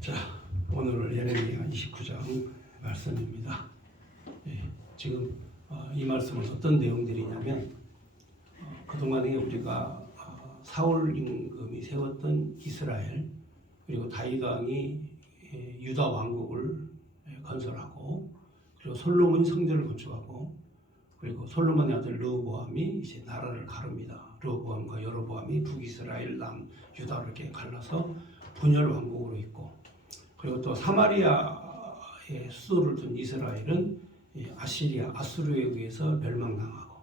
자, 오늘 예레미야 29장 말씀입니다. 지금 이 말씀은 어떤 내용들이냐면 그동안에 우리가 사울 임금이 세웠던 이스라엘, 그리고 다윗 왕이 유다 왕국을 건설하고, 그리고 솔로몬이 성전을 건축하고, 그리고 솔로몬의 아들 르호보암이 이제 나라를 가릅니다. 르호보암과 여로보암이 북이스라엘, 남유다로 이렇게 갈라서 분열 왕국으로 있고, 그리고 또 사마리아의 수도를 둔 이스라엘은 아수르에 의해서 멸망당하고,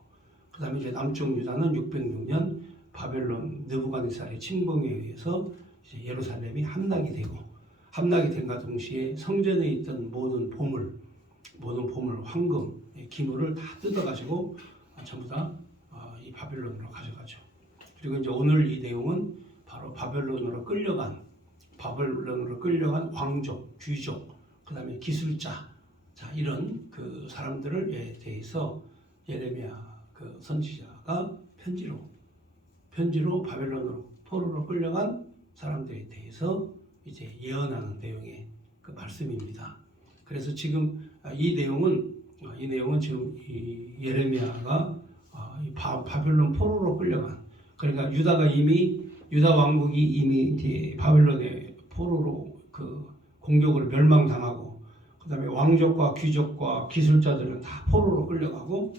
그 다음에 이제 남쪽 유다는 606년 바벨론 느부갓네살의 침공에 의해서 이제 예루살렘이 함락이 된과 동시에 성전에 있던 모든 보물, 황금, 기물을 다 뜯어가지고 전부 다 이 바벨론으로 가져가죠. 그리고 이제 오늘 이 내용은 바로 바벨론으로 끌려간 왕족, 귀족, 그 다음에 기술자, 자, 이런 그 사람들을 대해서 예레미야 그 선지자가 편지로 바벨론으로 포로로 끌려간 사람들에 대해서 이제 예언하는 내용의 그 말씀입니다. 그래서 지금 이 내용은 지금 이 예레미야가 이 바벨론 포로로 끌려간, 그러니까 유다 왕국이 이미 이제 바벨론의 포로로 그 공격으로 멸망당하고, 그 다음에 왕족과 귀족과 기술자들은 다 포로로 끌려가고,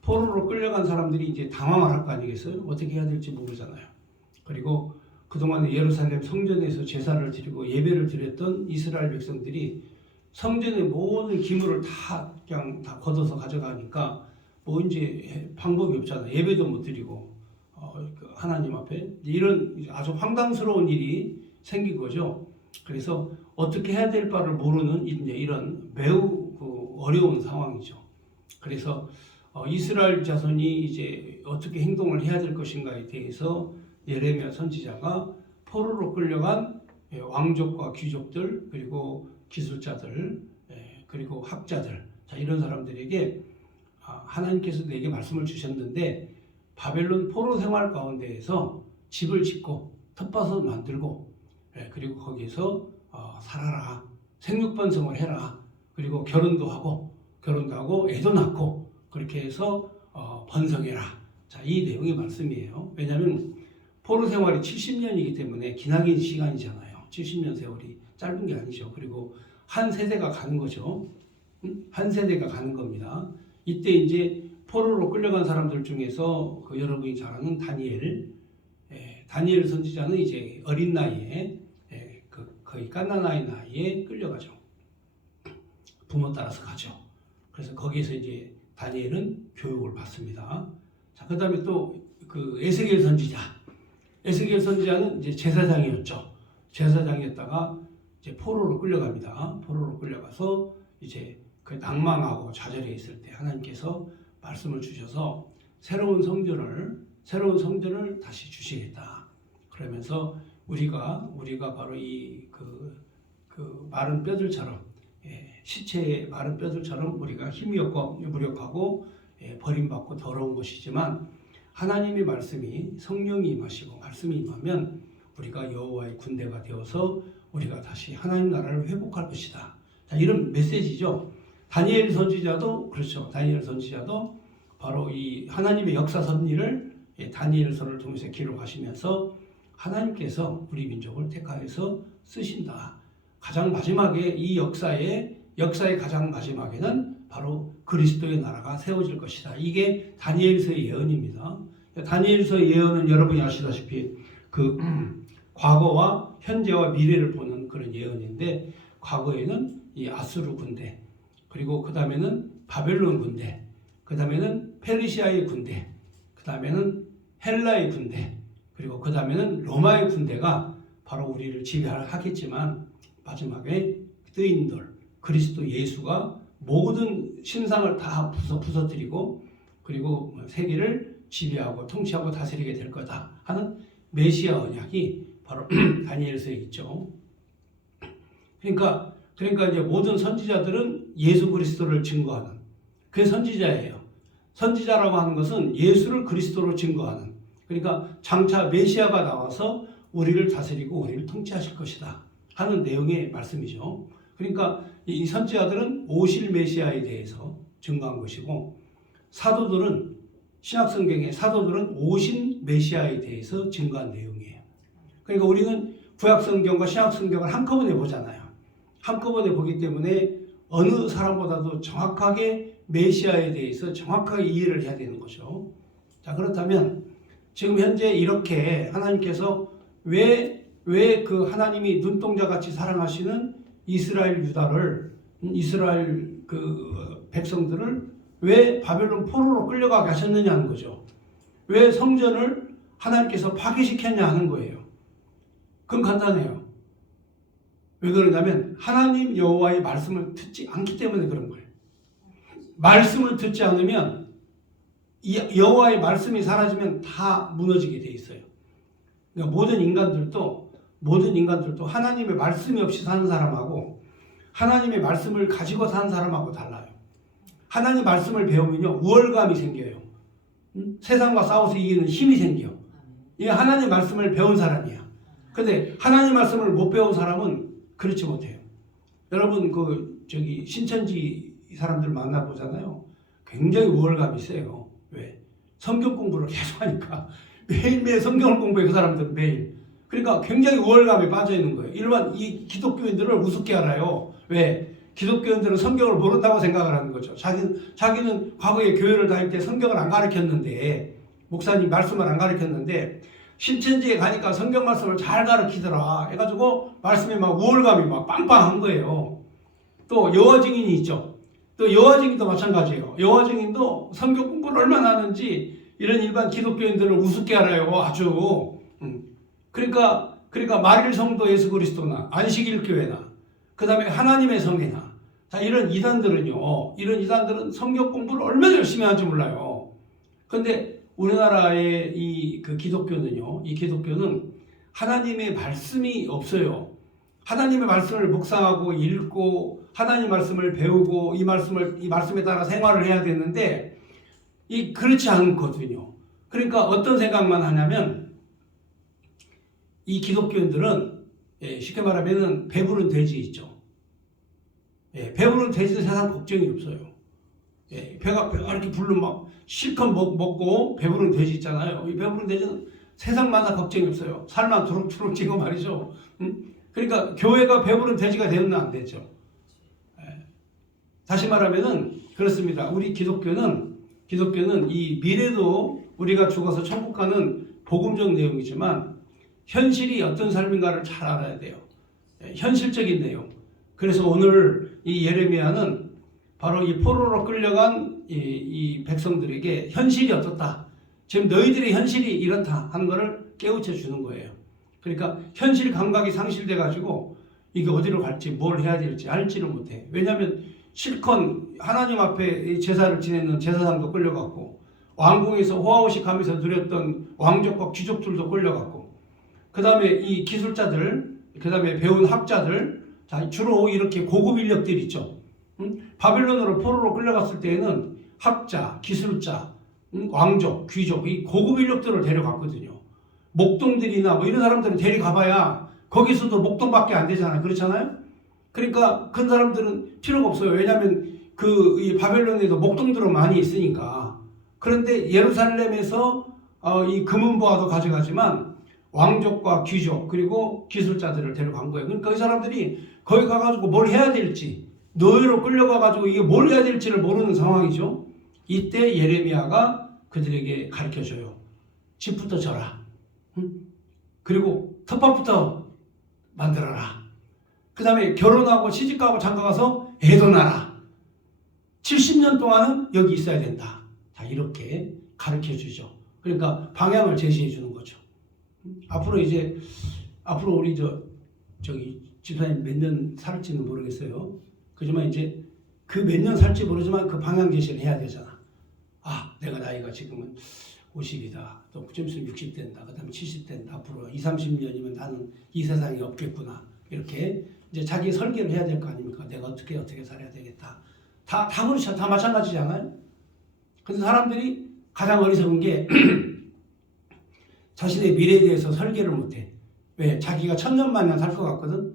포로로 끌려간 사람들이 이제 당황을 할 거 아니겠어요? 어떻게 해야 될지 모르잖아요. 그리고 그동안 예루살렘 성전에서 제사를 드리고 예배를 드렸던 이스라엘 백성들이 성전의 모든 기물을 다 걷어서 가져가니까 뭐 이제 방법이 없잖아요. 예배도 못 드리고 하나님 앞에 이런 아주 황당스러운 일이 생긴 거죠. 그래서 어떻게 해야 될 바를 모르는 이제 이런 매우 어려운 상황이죠. 그래서 이스라엘 자손이 이제 어떻게 행동을 해야 될 것인가에 대해서 예레미야 선지자가 포로로 끌려간 왕족과 귀족들, 그리고 기술자들, 그리고 학자들, 자, 이런 사람들에게 하나님께서 내게 말씀을 주셨는데, 바벨론 포로 생활 가운데에서 집을 짓고 텃밭을 만들고, 그리고 거기에서 살아라, 생육번성을 해라, 그리고 결혼도 하고 애도 낳고 그렇게 해서 번성해라. 자, 이 내용의 말씀이에요. 왜냐하면 포로 생활이 70년이기 때문에 기나긴 시간이잖아요. 70년 세월이 짧은 게 아니죠. 그리고 한 세대가 가는 거죠. 한 세대가 가는 겁니다. 이때 이제 포로로 끌려간 사람들 중에서 여러분이 잘 아는 다니엘 선지자는 이제 어린 나이에 거의 갓난아이 나이에 끌려가죠. 부모 따라서 가죠. 그래서 거기에서 이제 다니엘은 교육을 받습니다. 자, 그 다음에 또 그 에스겔 선지자는 이제 제사장이었죠. 제사장이었다가 이제 포로로 끌려갑니다. 포로로 끌려가서 이제 그 낭망하고 좌절해 있을 때 하나님께서 말씀을 주셔서 새로운 성전을 다시 주시겠다. 그러면서 우리가 바로 이 그 마른 뼈들처럼, 시체의 마른 뼈들처럼 우리가 힘이 없고 무력하고 버림받고 더러운 것이지만, 하나님의 말씀이, 성령이 임하시고 말씀이 임하면 우리가 여호와의 군대가 되어서 우리가 다시 하나님 나라를 회복할 것이다. 자, 이런 메시지죠. 다니엘 선지자도 그렇죠. 다니엘 선지자도 바로 이 하나님의 역사 섭리를 다니엘서를 통해서 기록하시면서 하나님께서 우리 민족을 택하여서 쓰신다. 가장 마지막에 이 역사의 가장 마지막에는 바로 그리스도의 나라가 세워질 것이다. 이게 다니엘서의 예언입니다. 다니엘서의 예언은 여러분이 아시다시피 그 과거와 현재와 미래를 보는 그런 예언인데, 과거에는 이 아수르 군대, 그리고 그 다음에는 바벨론 군대, 그 다음에는 페르시아의 군대, 그 다음에는 헬라의 군대, 그리고 그 다음에는 로마의 군대가 바로 우리를 지배하겠지만, 마지막에 뜨인 돌 그리스도 예수가 모든 신상을 다 부서뜨리고, 그리고 세계를 지배하고 통치하고 다스리게 될 거다 하는 메시아 언약이 바로 다니엘서에 있죠. 그러니까 이제 모든 선지자들은 예수 그리스도를 증거하는, 그게 선지자예요. 선지자라고 하는 것은 예수를 그리스도로 증거하는, 그러니까 장차 메시아가 나와서 우리를 다스리고 우리를 통치하실 것이다 하는 내용의 말씀이죠. 그러니까 이 선지자들은 오실 메시아에 대해서 증거한 것이고, 사도들은 신약성경의 사도들은 오신 메시아에 대해서 증거한 내용이에요. 그러니까 우리는 구약성경과 신약성경을 한꺼번에 보잖아요. 한꺼번에 보기 때문에 어느 사람보다도 정확하게 메시아에 대해서 정확하게 이해를 해야 되는 거죠. 자, 그렇다면 지금 현재 이렇게 하나님께서 왜 그 하나님이 눈동자같이 사랑하시는 이스라엘 유다를, 이스라엘 그 백성들을 왜 바벨론 포로로 끌려가게 하셨느냐는 거죠. 왜 성전을 하나님께서 파괴시켰냐 하는 거예요. 그건 간단해요. 왜 그러냐면 하나님 여호와의 말씀을 듣지 않기 때문에 그런 거예요. 말씀을 듣지 않으면 여호와의 말씀이 사라지면 다 무너지게 돼 있어요. 그러니까 모든 인간들도 하나님의 말씀이 없이 사는 사람하고 하나님의 말씀을 가지고 사는 사람하고 달라요. 하나님 말씀을 배우면요 우월감이 생겨요. 세상과 싸워서 이기는 힘이 생겨. 이게 하나님 말씀을 배운 사람이야. 근데 하나님 말씀을 못 배운 사람은 그렇지 못해요. 여러분 신천지 사람들 만나보잖아요. 굉장히 우월감이 세요. 왜? 성경 공부를 계속 하니까 매일매일 성경을 공부해 그 사람들은 매일. 그러니까 굉장히 우월감에 빠져 있는 거예요. 일반 이 기독교인들을 우습게 알아요. 왜? 기독교인들은 성경을 모른다고 생각을 하는 거죠. 자기는 과거에 교회를 다닐 때 성경을 안 가르쳤는데, 목사님 말씀을 안 가르쳤는데 신천지에 가니까 성경 말씀을 잘 가르치더라 해가지고 말씀에 막 우월감이 막 빵빵한 거예요. 또 여호와 증인이 있죠. 또 여호와 증인도 마찬가지예요. 여호와 증인도 성경 공부를 얼마나 하는지 이런 일반 기독교인들을 우습게 알아요. 아주. 그러니까 말일 성도 예수 그리스도나 안식일 교회나 그 다음에 하나님의 성회나, 자, 이런 이단들은 성경 공부를 얼마나 열심히 하는지 몰라요. 그런데 우리나라의 이 기독교는 하나님의 말씀이 없어요. 하나님의 말씀을 묵상하고 읽고 하나님 말씀을 배우고 이 말씀에 따라 생활을 해야 되는데 그렇지 않거든요. 그러니까 어떤 생각만 하냐면 이 기독교인들은 쉽게 말하면 배부른 돼지 있죠. 배부른 돼지는 세상 걱정이 없어요. 배가 이렇게 부르면 막 실컷 먹고 배부른 돼지 있잖아요. 이 배부른 돼지는 세상마다 걱정이 없어요. 살만 두룩두룩 찌고 말이죠. 그러니까 교회가 배부른 돼지가 되면 안 되죠. 다시 말하면은 그렇습니다. 우리 기독교는 이 미래도 우리가 죽어서 천국 가는 복음적 내용이지만 현실이 어떤 삶인가를 잘 알아야 돼요. 현실적인 내용. 그래서 오늘 이 예레미야는 바로 이 포로로 끌려간 이 백성들에게 현실이 어떻다. 지금 너희들의 현실이 이렇다 하는 것을 깨우쳐 주는 거예요. 그러니까 현실 감각이 상실돼 가지고 이게 어디로 갈지 뭘 해야 될지 알지를 못해. 왜냐하면 실컷 하나님 앞에 제사를 지내는 제사장도 끌려갔고 왕궁에서 호화호식 하면서 누렸던 왕족과 귀족들도 끌려갔고 그 다음에 이 기술자들, 그 다음에 배운 학자들, 자, 주로 이렇게 고급 인력들 있죠. 바빌론으로 포로로 끌려갔을 때에는 학자, 기술자, 왕족, 귀족, 이 고급 인력들을 데려갔거든요. 목동들이나 뭐 이런 사람들은 데려가봐야 거기서도 목동밖에 안 되잖아요. 그렇잖아요? 그러니까 그런 사람들은 필요가 없어요. 왜냐하면 이 바벨론에도 목동들은 많이 있으니까. 그런데 예루살렘에서 이 금은보화도 가져가지만 왕족과 귀족 그리고 기술자들을 데려간 거예요. 그러니까 이 사람들이 거기 가가지고 뭘 해야 될지 노예로 끌려가가지고 이게 뭘 해야 될지를 모르는 상황이죠. 이때 예레미야가 그들에게 가르쳐줘요. 집부터 져라. 그리고 텃밭부터 만들어라. 그 다음에 결혼하고 시집가고 장가가서 애도 낳아라. 70년 동안은 여기 있어야 된다. 자, 이렇게 가르쳐주죠. 그러니까 방향을 제시해 주는 거죠. 앞으로 우리 저기 집사님 몇 년 살지는 모르겠어요. 그지만 이제 그 몇 년 살지 모르지만 그 방향 제시를 해야 되잖아. 아, 내가 나이가 지금은 50이다. 또 좀 있으면 60 된다. 그 다음에 70 된다. 앞으로 20, 30년이면 나는 이 세상에 없겠구나. 이렇게 이제 자기 설계를 해야 될 거 아닙니까? 내가 어떻게 살아야 되겠다. 다 그렇죠. 다 마찬가지지 않아요? 근데 사람들이 가장 어리석은 게 자신의 미래에 대해서 설계를 못해. 왜? 자기가 천년만년 살 것 같거든.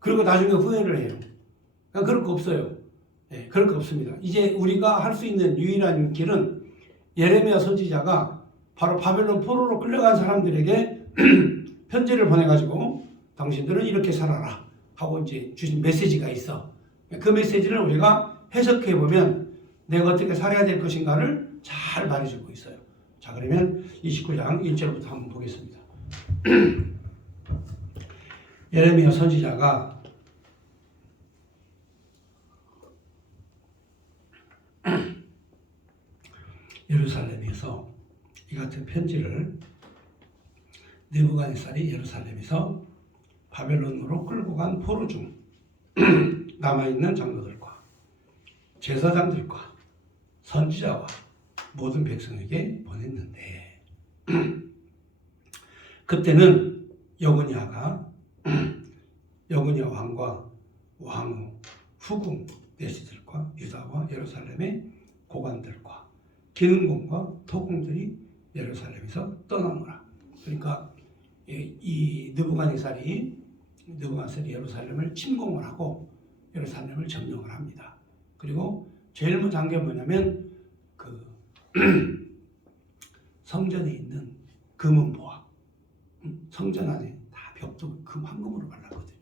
그리고 나중에 후회를 해요. 그러니까 그럴 거 없어요. 예, 그럴 거 없습니다. 이제 우리가 할 수 있는 유일한 길은 예레미야 선지자가 바로 바벨론 포로로 끌려간 사람들에게 편지를 보내가지고 당신들은 이렇게 살아라 하고 이제 주신 메시지가 있어. 그 메시지를 우리가 해석해 보면 내가 어떻게 살아야 될 것인가를 잘 말해주고 있어요. 자, 그러면 29장 1절부터 한번 보겠습니다. 예레미야 선지자가 예루살렘에서 이 같은 편지를 느부갓네살이 예루살렘에서 바벨론으로 끌고 간 포로 중 남아있는 장로들과 제사장들과 선지자와 모든 백성에게 보냈는데 그때는 여고니아 왕과 왕후 후궁 내시들과 유다와 예루살렘의 고관들과 기능공과 토공들이 예루살렘에서 떠나노라. 그러니까 이 느부갓네살이 예루살렘을 침공을 하고 예루살렘을 점령을 합니다. 그리고 제일 먼저 한 게 뭐냐면 그 성전에 있는 금은 보화, 성전 안에 다 벽도 황금으로 발랐거든요.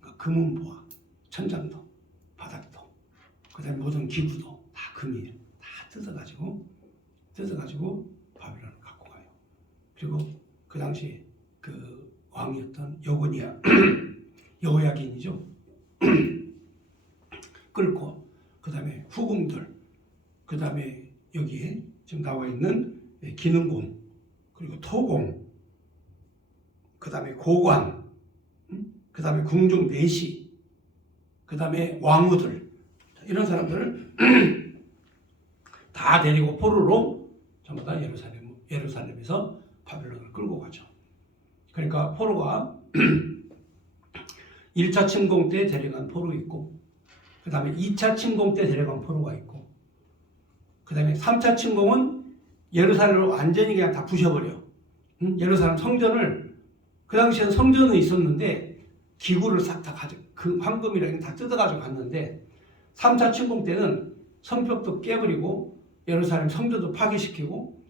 그러니까 금은 보화, 천장도, 바닥도, 그다음에 모든 기구도 다 금이에요. 다 뜯어가지고 바벨론을 갖고 가요. 그리고 그 당시에 그 왕이었던 여고니아 여호야긴이죠. 끌고 그다음에 후궁들, 그다음에 여기에 지금 나와 있는 기능공, 그리고 토공, 그다음에 고관, 그다음에 궁중 내시, 그다음에 왕후들, 이런 사람들을 다 데리고 포로로 전부 다 예루살렘에서 바벨론을 끌고 가죠. 그러니까 포로가 1차 침공 때 데려간 포로 있고, 그 다음에 2차 침공 때 데려간 포로가 있고, 그 다음에 3차 침공은 예루살렘을 완전히 그냥 다 부셔버려. 예루살렘 성전을, 그 당시에는 성전은 있었는데 기구를 싹 다 그 황금이랑 다 뜯어가지고 갔는데 3차 침공 때는 성벽도 깨버리고 예루살렘 성전도 파괴시키고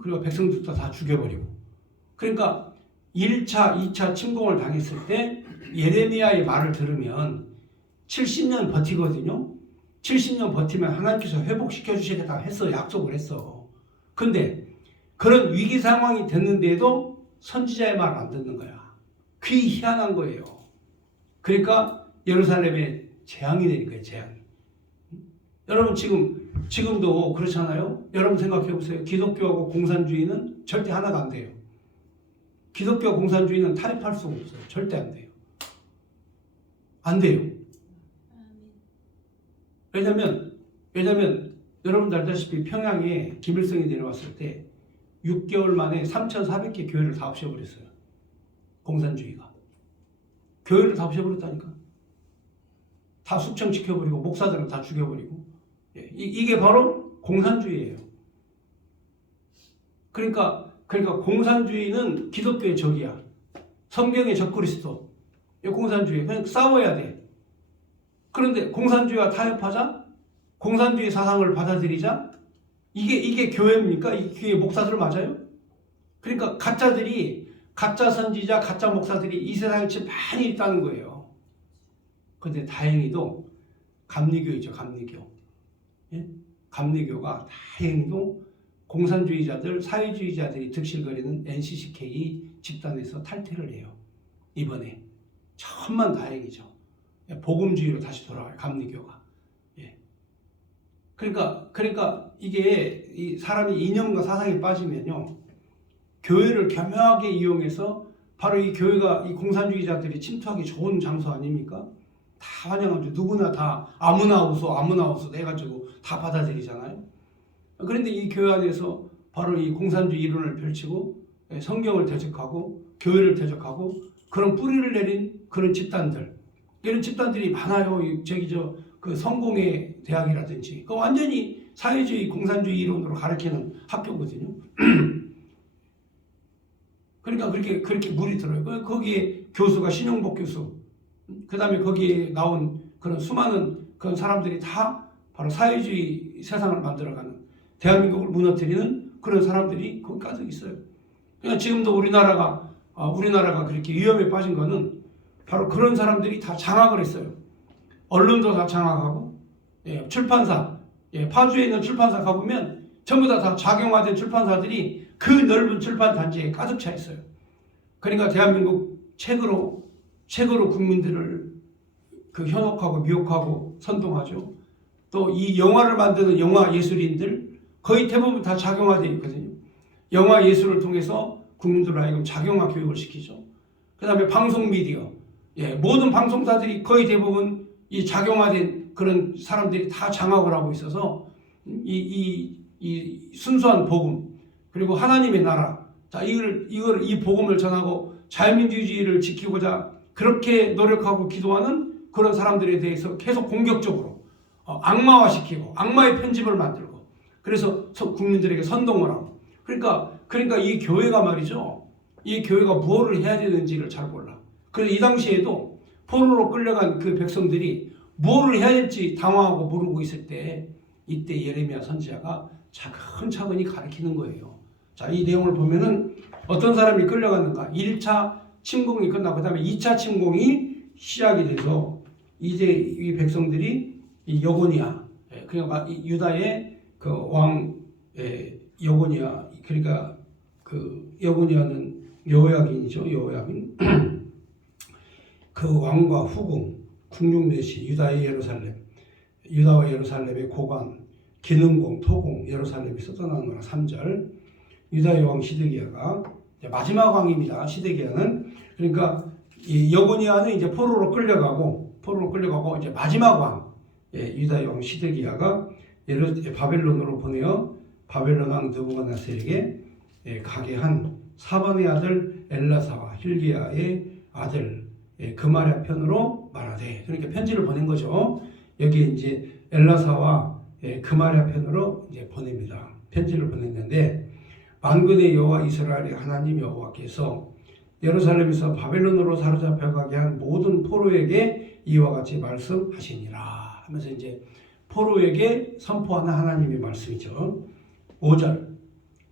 그리고 백성들도 다 죽여버리고, 그러니까 1차, 2차 침공을 당했을 때 예레미야의 말을 들으면 70년 버티거든요. 70년 버티면 하나님께서 회복시켜 주시겠다 했어. 약속을 했어. 근데 그런 위기 상황이 됐는데도 선지자의 말을 안 듣는 거야. 귀 희한한 거예요. 그러니까 예루살렘에 재앙이 내린 거예요. 재앙이. 여러분 지금도 그렇잖아요. 여러분 생각해 보세요. 기독교하고 공산주의는 절대 하나가 안 돼요. 기독교 공산주의는 타협할 수가 없어요. 절대 안 돼요. 안 돼요. 왜냐면 여러분도 알다시피 평양에 김일성이 내려왔을 때 6개월 만에 3,400개 교회를 다 없애버렸어요. 공산주의가. 교회를 다 없애버렸다니까. 다 숙청시켜버리고 목사들은 다 죽여버리고. 이게 바로 공산주의예요. 그러니까 공산주의는 기독교의 적이야. 성경의 적그리스도. 공산주의. 그냥 싸워야 돼. 그런데 공산주의와 타협하자? 공산주의 사상을 받아들이자? 이게 교회입니까? 이게 교회 목사들 맞아요? 그러니까 가짜 선지자, 가짜 목사들이 이 세상에 지금 많이 있다는 거예요. 그런데 다행히도 감리교이죠, 감리교. 예? 감리교가 다행히도 공산주의자들, 사회주의자들이 득실거리는 NCCK 집단에서 탈퇴를 해요. 이번에. 천만 다행이죠. 복음주의로 다시 돌아와요, 감리교가. 예. 그러니까 이게 이 사람이 이념과 사상에 빠지면요, 교회를 교묘하게 이용해서 바로 이 교회가 이 공산주의자들이 침투하기 좋은 장소 아닙니까? 다 환영하죠. 누구나 다 아무나 웃어 해가지고 다 받아들이잖아요. 그런데 이 교회 안에서 바로 이 공산주의 이론을 펼치고 성경을 대적하고 교회를 대적하고 그런 뿌리를 내린 그런 집단들, 이런 집단들이 많아요. 그 성공의 대학이라든지 그 완전히 사회주의 공산주의 이론으로 가르치는 학교거든요. 그러니까 그렇게 물이 들어요. 거기에 교수가 신용복 교수, 그다음에 거기에 나온 그런 수많은 그런 사람들이 다 바로 사회주의 세상을 만들어가는, 대한민국을 무너뜨리는 그런 사람들이 거기 가득 있어요. 그러니까 지금도 우리나라가 그렇게 위험에 빠진 거는 바로 그런 사람들이 다 장악을 했어요. 언론도 다 장악하고, 출판사, 파주에 있는 국립출판사 가보면 전부 다 작용화된 출판사들이 그 넓은 출판 단지에 가득 차 있어요. 그러니까 대한민국 책으로 국민들을 현혹하고 미혹하고 선동하죠. 또 이 영화를 만드는 영화 예술인들 거의 대부분 다 작용화되어 있거든요. 영화 예술을 통해서 국민들을 하여금 작용화 교육을 시키죠. 그 다음에 방송 미디어, 모든 방송사들이 거의 대부분 이 작용화된 그런 사람들이 다 장악을 하고 있어서 이 순수한 복음, 그리고 하나님의 나라, 자, 이 복음을 전하고 자유민주주의를 지키고자 그렇게 노력하고 기도하는 그런 사람들에 대해서 계속 공격적으로 악마화시키고 악마의 편집을 만들고, 그래서 국민들에게 선동을 하고, 그러니까 이 교회가 말이죠, 이 교회가 무엇을 해야 되는지를 잘 몰라. 그래서 이 당시에도 포로로 끌려간 그 백성들이 무엇을 해야 될지 당황하고 모르고 있을 때, 이때 예레미야 선지자가 차근차근히 가르치는 거예요. 자, 이 내용을 보면은 어떤 사람이 끌려갔는가? 1차 침공이 끝나고 그 다음에 2차 침공이 시작이 돼서 이제 이 백성들이 이 여고니아, 그러니까 유다의 그 왕 여고니아, 그러니까 그 여고니아는 여호야긴이죠. 여호야긴. 그 왕과 후궁, 궁중내시, 유다의 예루살렘, 유다와 예루살렘의 고관, 기능공, 토공, 예루살렘이 쏟아나는 거라 3절. 유다의 왕 시드기야가 마지막 왕입니다. 시드기야는. 그러니까 이 여고니아는 이제 포로로 끌려가고 이제 마지막 왕, 유다의 왕 시드기야가 바벨론으로 보내어 바벨론 왕 느부갓네살에게 가게 한 사반의 아들 엘라사와 hil기야의 아들 그마랴 편으로 말하되, 그러니까 편지를 보낸 거죠. 여기에 이제 엘라사와 그마랴 편으로 이제 보냅니다. 편지를 보냈는데, 만군의 여호와 이스라엘의 하나님 여호와께서 예루살렘에서 바벨론으로 사로잡혀가게 한 모든 포로에게 이와 같이 말씀하시니라 하면서 이제 포로에게 선포하는 하나님의 말씀이죠. 5절.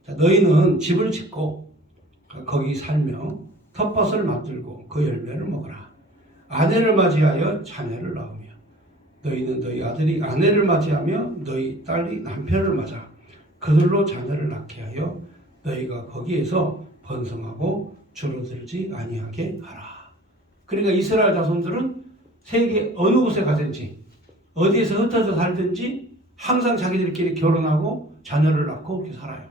자, 너희는 집을 짓고 거기 살며 텃밭을 만들고 그 열매를 먹어라. 아내를 맞이하여 자녀를 낳으며, 너희는 너희 아들이 아내를 맞이하며 너희 딸이 남편을 맞아 그들로 자녀를 낳게 하여 너희가 거기에서 번성하고 줄어들지 아니하게 하라. 그러니까 이스라엘 자손들은 세계 어느 곳에 가든지 어디에서 흩어져 살든지 항상 자기들끼리 결혼하고 자녀를 낳고 그렇게 살아요.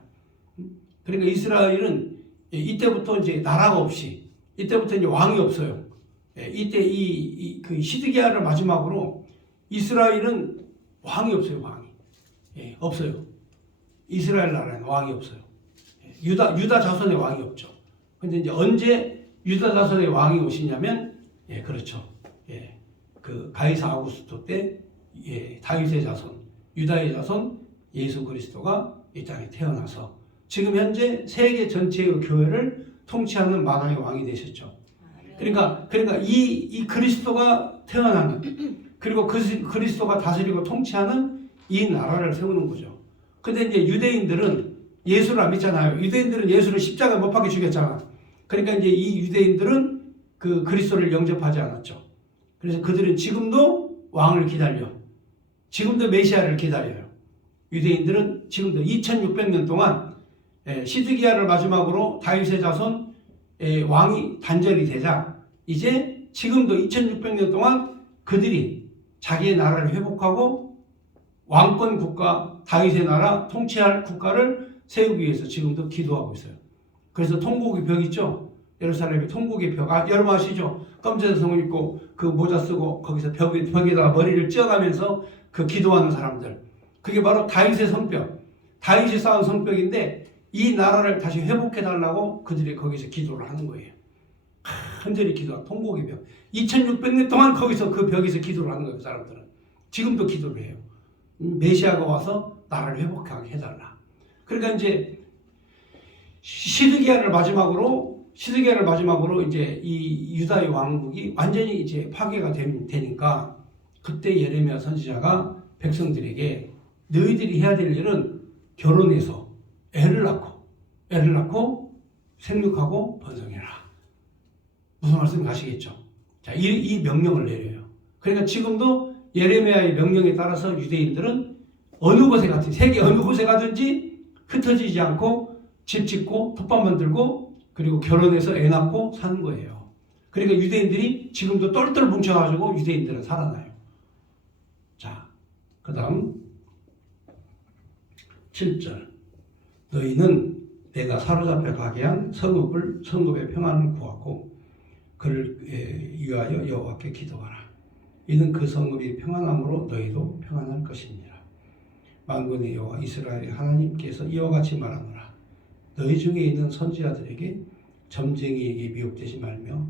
그러니까 이스라엘은 이때부터 이제 나라가 없이, 이때부터 이제 왕이 없어요. 이때 그 시드기야를 마지막으로 이스라엘은 왕이 없어요. 왕이 없어요. 이스라엘 나라에는 왕이 없어요. 유다 자손의 왕이 없죠. 근데 이제 언제 유다 자손의 왕이 오시냐면, 그렇죠. 그 가이사 아우구스토 때, 다윗의 자손, 유다의 자손 예수 그리스도가 이 땅에 태어나서 지금 현재 세계 전체의 교회를 통치하는 만왕의 왕이 되셨죠. 그러니까 이 그리스도가 태어나는, 그리고 그리스도가 다스리고 통치하는 이 나라를 세우는 거죠. 근데 이제 유대인들은 예수를 안 믿잖아요. 유대인들은 예수를 십자가에 못 박혀 죽였잖아. 그러니까 이제 이 유대인들은 그 그리스도를 영접하지 않았죠. 그래서 그들은 지금도 왕을 기다려. 지금도 메시아를 기다려요. 유대인들은 지금도 2600년 동안 시드기야를 마지막으로 다윗의 자손 왕이 단절이 되자, 이제 지금도 2600년 동안 그들이 자기의 나라를 회복하고 왕권 국가, 다윗의 나라 통치할 국가를 세우기 위해서 지금도 기도하고 있어요. 그래서 통곡의 벽 있죠? 예루살렘의 통곡의 벽, 여러분 아시죠? 검정색 성을 입고 그 모자 쓰고 거기서 벽에다가 머리를 찧어가면서 그 기도하는 사람들, 그게 바로 다윗의 성벽, 다윗이 쌓은 성벽인데 이 나라를 다시 회복해달라고 그들이 거기서 기도를 하는 거예요. 간절히 기도하고, 통곡의 벽. 2600년 동안 거기서 그 벽에서 기도를 하는 거예요. 그 사람들은 지금도 기도를 해요. 메시아가 와서 나라를 회복하게 해달라. 그러니까 이제 시드기야를 마지막으로 시드기야를 마지막으로 이제 이 유다의 왕국이 완전히 이제 파괴가 되니까 그때 예레미야 선지자가 백성들에게 너희들이 해야 될 일은 결혼해서 애를 낳고 생육하고 번성해라. 무슨 말씀인지 아시겠죠? 자, 이 명령을 내려요. 그러니까 지금도 예레미야의 명령에 따라서 유대인들은 어느 곳에 가든지 세계 어느 곳에 가든지 흩어지지 않고 집 짓고 텃밭 만들고 그리고 결혼해서 애 낳고 사는 거예요. 그러니까 유대인들이 지금도 똘똘 뭉쳐가지고 유대인들은 살아나요. 자, 그 다음 7절 너희는 내가 사로잡혀 가게 한 성읍의 평안을 구하고 그를 위하여 여호와께 기도하라. 이는 그 성읍이 평안함으로 너희도 평안할 것이니라. 만군의 여호와 이스라엘의 하나님께서 이와 같이 말하노라. 너희 중에 있는 선지자들에게 점쟁이에게 미혹되지 말며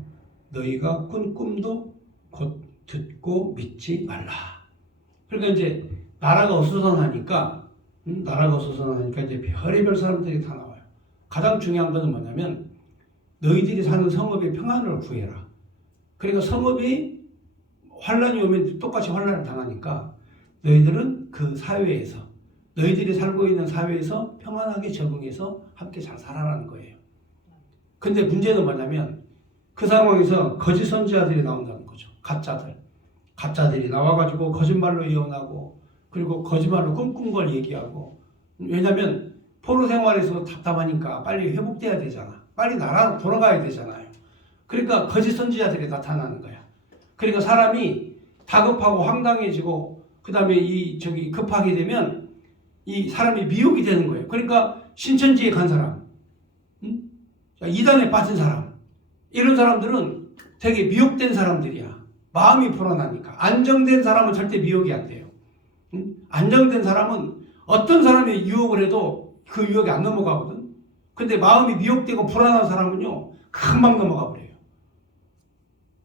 너희가 꾼 꿈도 곧 듣고 믿지 말라. 그러니까 이제 나라가 어수선하니까 이제 별의별 사람들이 다 나와요. 가장 중요한 것은 뭐냐면 너희들이 사는 성읍의 평안을 구해라. 그러니까 성읍이 환란이 오면 똑같이 환란을 당하니까 너희들은 그 사회에서 너희들이 살고 있는 사회에서 평안하게 적응해서 함께 잘 살아라는 거예요. 근데 문제는 뭐냐면 그 상황에서 거짓 선지자들이 나온다는 거죠. 가짜들이 나와가지고 거짓말로 예언하고 그리고 거짓말로 꿈꾼 걸 얘기하고 왜냐면 포로 생활에서 답답하니까 빨리 회복돼야 되잖아. 빨리 나라로 돌아가야 되잖아요. 그러니까 거짓 선지자들이 나타나는 거야. 그러니까 사람이 다급하고 황당해지고 그 다음에 급하게 되면 이 사람이 미혹이 되는 거예요. 그러니까 신천지에 간 사람, 이단에 빠진 사람, 이런 사람들은 되게 미혹된 사람들이야. 마음이 불안하니까. 안정된 사람은 절대 미혹이 안 돼요. 안정된 사람은 어떤 사람이 유혹을 해도 그 유혹이 안 넘어가거든. 근데 마음이 미혹되고 불안한 사람은요, 금방 넘어가 버려요.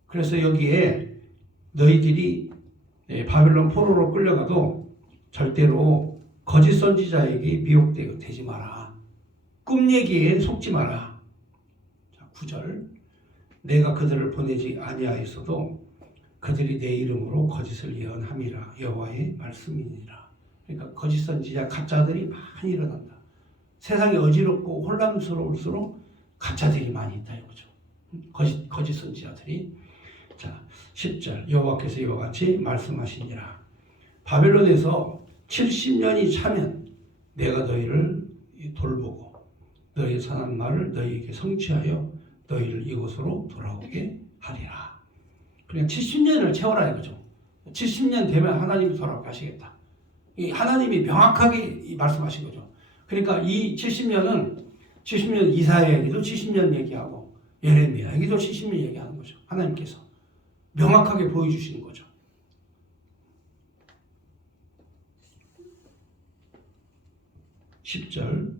그래서 여기에 너희들이 바벨론 포로로 끌려가도 절대로 거짓 선지자에게 미혹되지 마라. 꿈 얘기에 속지 마라. 자, 9절 내가 그들을 보내지 아니하였어도 그들이 내 이름으로 거짓을 예언함이라 여호와의 말씀이니라. 그러니까 거짓 선지자 가짜들이 많이 일어난다. 세상이 어지럽고 혼란스러울수록 가짜들이 많이 있다 이거죠. 거짓 선지자들이. 자, 10절 여호와께서 이와 같이 말씀하시니라. 바벨론에서 70년이 차면 내가 너희를 돌보고 너희의 선한 말을 너희에게 성취하여 너희를 이곳으로 돌아오게 하리라. 그냥 70년을 채워라 이거죠. 70년 되면 하나님이 돌아오게 하시겠다. 이 하나님이 명확하게 말씀하신 거죠. 그러니까 이 70년은 이사야에게도 70년 얘기하고 예레미야에게도 70년 얘기하는 거죠. 하나님께서 명확하게 보여주시는 거죠. 10절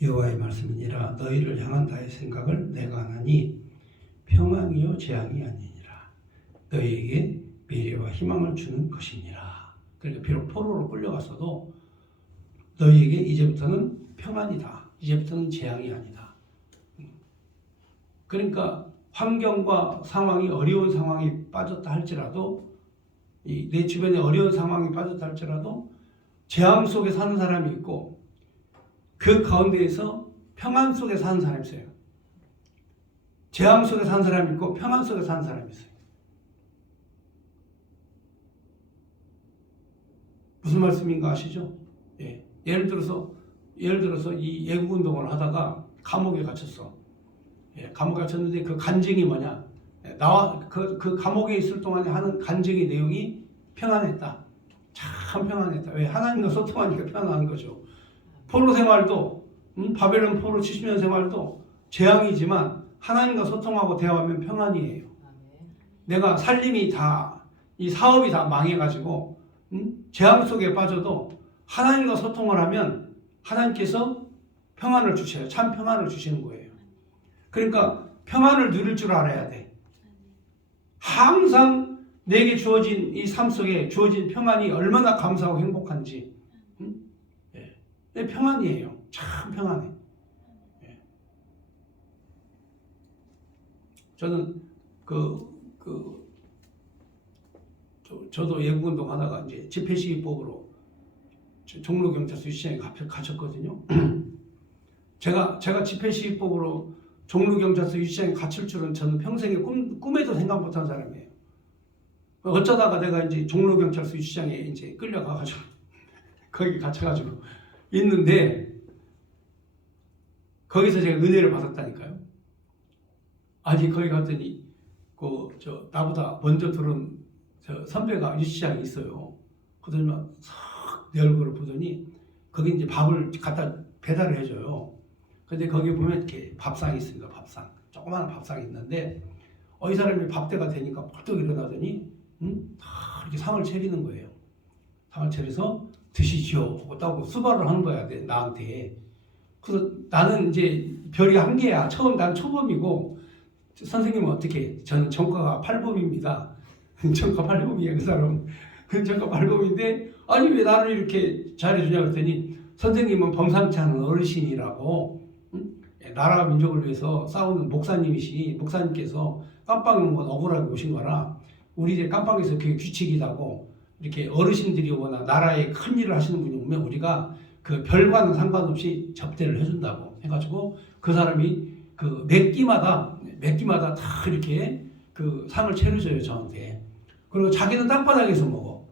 여호와의 말씀이니라. 너희를 향한 나의 생각을 내가 하나니 평안이요 재앙이 아니니라. 너희에게 미래와 희망을 주는 것이니라. 그러니까 비록 포로로 끌려갔어도 너희에게 이제부터는 평안이다. 이제부터는 재앙이 아니다. 그러니까 환경과 상황이 어려운 상황이 빠졌다 할지라도 내 주변에 어려운 상황이 빠졌다 할지라도 재앙 속에 사는 사람이 있고 그 가운데에서 평안 속에 사는 사람이 있어요. 재앙 속에 사는 사람이 있고 평안 속에 사는 사람이 있어요. 무슨 말씀인가 아시죠? 예. 예를 들어서 이 애국운동을 하다가 감옥에 갇혔어. 예, 감옥에 갇혔는데 그 간증이 뭐냐? 그 감옥에 있을 동안에 하는 간증의 내용이 평안했다. 참 평안했다. 왜? 하나님과 소통하니까 편안한 거죠. 포로 생활도 바벨론 포로 70년 생활도 재앙이지만 하나님과 소통하고 대화하면 평안이에요. 내가 살림이 이 사업이 다 망해가지고 재앙 속에 빠져도 하나님과 소통을 하면 하나님께서 평안을 주셔요. 참 평안을 주시는 거예요. 그러니까 평안을 누릴 줄 알아야 돼. 항상 내게 주어진 이 삶 속에 주어진 평안이 얼마나 감사하고 행복한지. 네, 평안이에요. 참 평안해. 저는 저도 예국운동 하다가 이제 집회시위법으로 종로경찰서 유치장에 갇혔거든요. 제가 집회시위법으로 종로경찰서 유치장에 갇힐 줄은 저는 평생에 꿈에도 생각 못한 사람이에요. 어쩌다가 내가 이제 종로경찰서 유치장에 이제 끌려가가지고 거기 갇혀가지고 있는데 거기서 제가 은혜를 받았다니까요. 아니 거기 갔더니 나보다 먼저 들어온 선배가 유치장에 있어요. 그러더니 내 얼굴을 보더니 거기 이제 밥을 갖다 배달을 해줘요. 근데 거기 보면 이렇게 밥상이 있습니다. 밥상. 조그마한 밥상이 있는데 이 사람이 밥때가 되니까 벌떡 일어나더니 다 이렇게 상을 차리는 거예요. 상을 차려서 드시지요 하고 따고 수발을 하는 거야 나한테. 그래서 나는 이제 별이 한 개야. 난 초범이고 선생님은 어떻게? 저는 전과가 8범입니다. 전과 8범이에요. 그 사람은. 전과 8범인데 아니 왜 나를 이렇게 잘해주냐 그랬더니 선생님은 범상치 않은 어르신이라고 나라 민족을 위해서 싸우는 목사님께서 깜빵에 온 건 억울하게 오신 거라 우리 이제 깜빵에서 그게 규칙이라고 이렇게 어르신들이 오거나 나라에 큰 일을 하시는 분이 오면 우리가 그 별과는 상관없이 접대를 해준다고 해가지고 그 사람이 그 몇 끼마다 다 이렇게 그 상을 차려줘요 저한테. 그리고 자기는 땅바닥에서 먹어.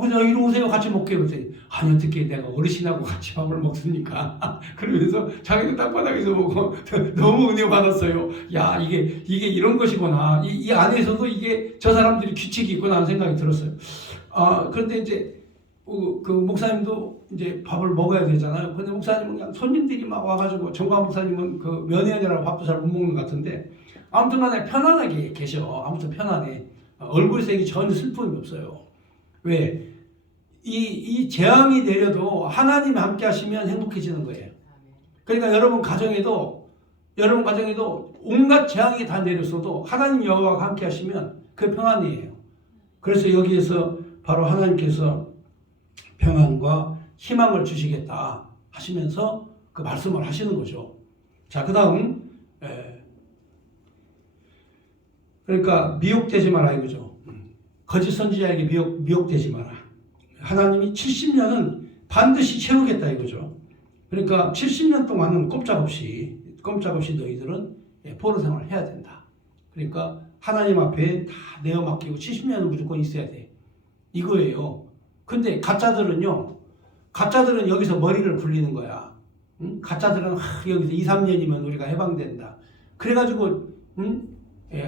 그냥 이리 오세요 같이 먹게 그랬더니 아니 어떻게 내가 어르신하고 같이 밥을 먹습니까? 그러면서 자기는 땅바닥에서 먹고 너무 은혜 받았어요. 야 이게 이런 것이구나. 이 안에서도 이게 저 사람들이 규칙이 있구나 하는 생각이 들었어요. 그런데 이제 그 목사님도 이제 밥을 먹어야 되잖아요. 근데 목사님은 그냥 손님들이 막 와가지고 정광 목사님은 그 면회하느라고 밥도 잘 못 먹는 것 같은데 아무튼 간에 편안하게 계셔. 아무튼 편안해. 얼굴색이 전혀 슬픔이 없어요. 왜? 이 재앙이 내려도 하나님이 함께 하시면 행복해지는 거예요. 그러니까 여러분 가정에도 온갖 재앙이 다 내렸어도 하나님 여호와가 함께 하시면 그 평안이에요. 그래서 여기에서 바로 하나님께서 평안과 희망을 주시겠다 하시면서 그 말씀을 하시는 거죠. 자, 그 다음 그러니까 미혹되지 마라 이거죠. 거짓 선지자에게 미혹되지 마라. 하나님이 70년은 반드시 채우겠다 이거죠. 그러니까 70년 동안은 꼼짝없이 너희들은 포로 생활을 해야 된다. 그러니까 하나님 앞에 다 내어 맡기고 70년은 무조건 있어야 돼. 이거예요. 근데 가짜들은 여기서 머리를 굴리는 거야. 응? 가짜들은 여기서 2, 3년이면 우리가 해방된다. 그래가지고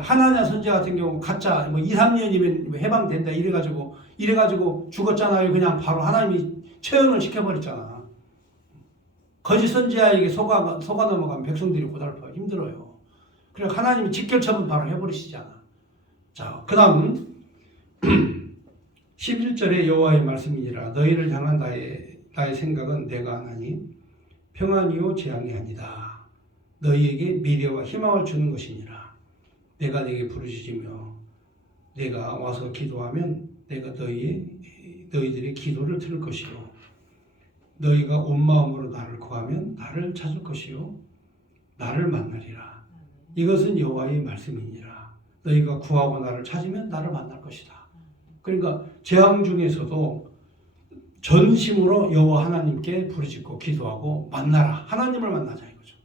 하나냐 선지자 같은 경우 가짜 2, 3년이면 해방된다 이래가지고 죽었잖아요. 그냥 바로 하나님이 체험을 시켜버렸잖아. 거짓 선지자에게 속아 넘어가면 백성들이 고달퍼요. 힘들어요. 그래서 하나님이 직결처분 바로 해버리시잖아. 자, 그 다음 11절에 여호와의 말씀이니라. 너희를 향한 나의 생각은 내가 하나니 평안이요 재앙이 아니다. 너희에게 미래와 희망을 주는 것이니라. 내가 네게 부르짖으며 내가 와서 기도하면 내가 너희들의 기도를 들을 것이요 너희가 온 마음으로 나를 구하면 나를 찾을 것이요 나를 만나리라. 이것은 여호와의 말씀이니라. 너희가 구하고 나를 찾으면 나를 만날 것이다. 그러니까 재앙 중에서도 전심으로 여호와 하나님께 부르짖고 기도하고 만나라. 하나님을 만나자 이거죠.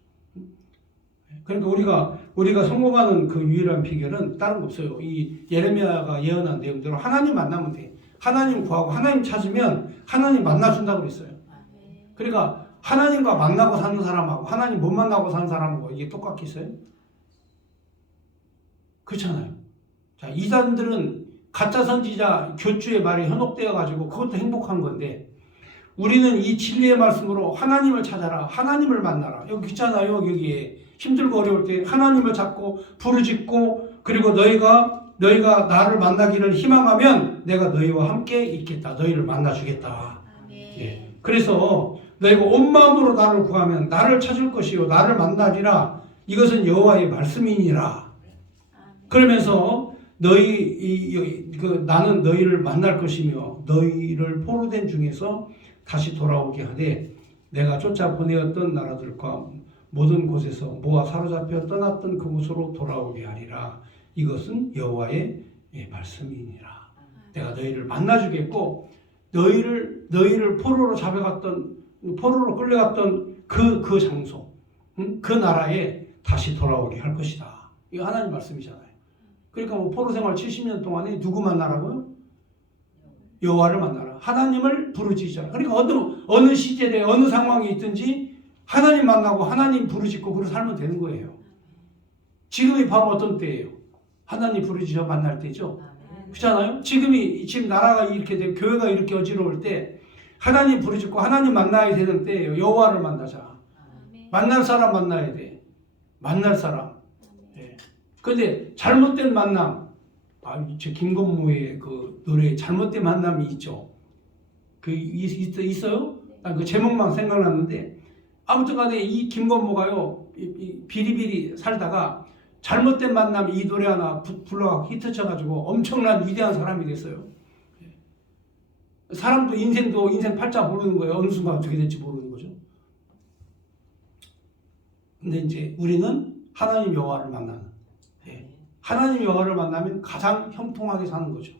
그러니까 우리가 성공하는 그 유일한 비결은 다른 거 없어요. 이 예레미야가 예언한 내용대로 하나님 만나면 돼. 하나님 구하고 하나님 찾으면 하나님 만나준다고 그랬어요. 그러니까 하나님과 만나고 사는 사람하고 하나님 못 만나고 사는 사람하고 이게 똑같겠어요? 그렇잖아요. 자, 이단들은 가짜 선지자 교주의 말이 현혹되어 가지고 그것도 행복한 건데 우리는 이 진리의 말씀으로 하나님을 찾아라. 하나님을 만나라. 여기 있잖아요. 여기에 힘들고 어려울 때 하나님을 찾고 부르짖고 그리고 너희가 나를 만나기를 희망하면 내가 너희와 함께 있겠다. 너희를 만나주겠다. 예. 그래서 너희가 온 마음으로 나를 구하면 나를 찾을 것이요 나를 만나리라. 이것은 말씀이니라. 그러면서 나는 너희를 만날 것이며 너희를 포로된 중에서 다시 돌아오게 하되 내가 쫓아 보내었던 나라들과 모든 곳에서 모아 사로잡혀 떠났던 그곳으로 돌아오게 하리라. 이것은 여호와의 말씀이니라. 내가 너희를 만나주겠고 너희를 포로로 잡아갔던 포로로 끌려갔던 그 장소, 그 나라에 다시 돌아오게 할 것이다. 이거 하나님 말씀이잖아요. 그러니까 뭐 포로 생활 70년 동안에 누구 만나라고요? 여호와를 만나라. 하나님을 부르짖어라. 그러니까 어느 시절에 어느 상황에 있든지 하나님 만나고 하나님 부르짖고 그렇게 살면 되는 거예요. 지금이 바로 어떤 때예요? 하나님 부르짖어 만날 때죠. 그렇잖아요? 지금 나라가 이렇게 되고 교회가 이렇게 어지러울 때 하나님 부르짖고 하나님 만나야 되는 때예요. 여호와를 만나자. 만날 사람 만나야 돼. 만날 사람. 그런데 잘못된 만남. 저 김건모의 그 노래에 잘못된 만남이 있죠. 있어요? 그 제목만 생각났는데 아무튼 간에 이 김건모가요 비리비리 살다가 잘못된 만남 이 노래 하나 불러 히트 쳐가지고 엄청난 위대한 사람이 됐어요. 사람도 인생 팔자 모르는 거예요. 어느 순간 어떻게 될지 모르는 거죠. 근데 이제 우리는 하나님 여호와를 만나는, 하나님 여호와를 만나면 가장 형통하게 사는 거죠.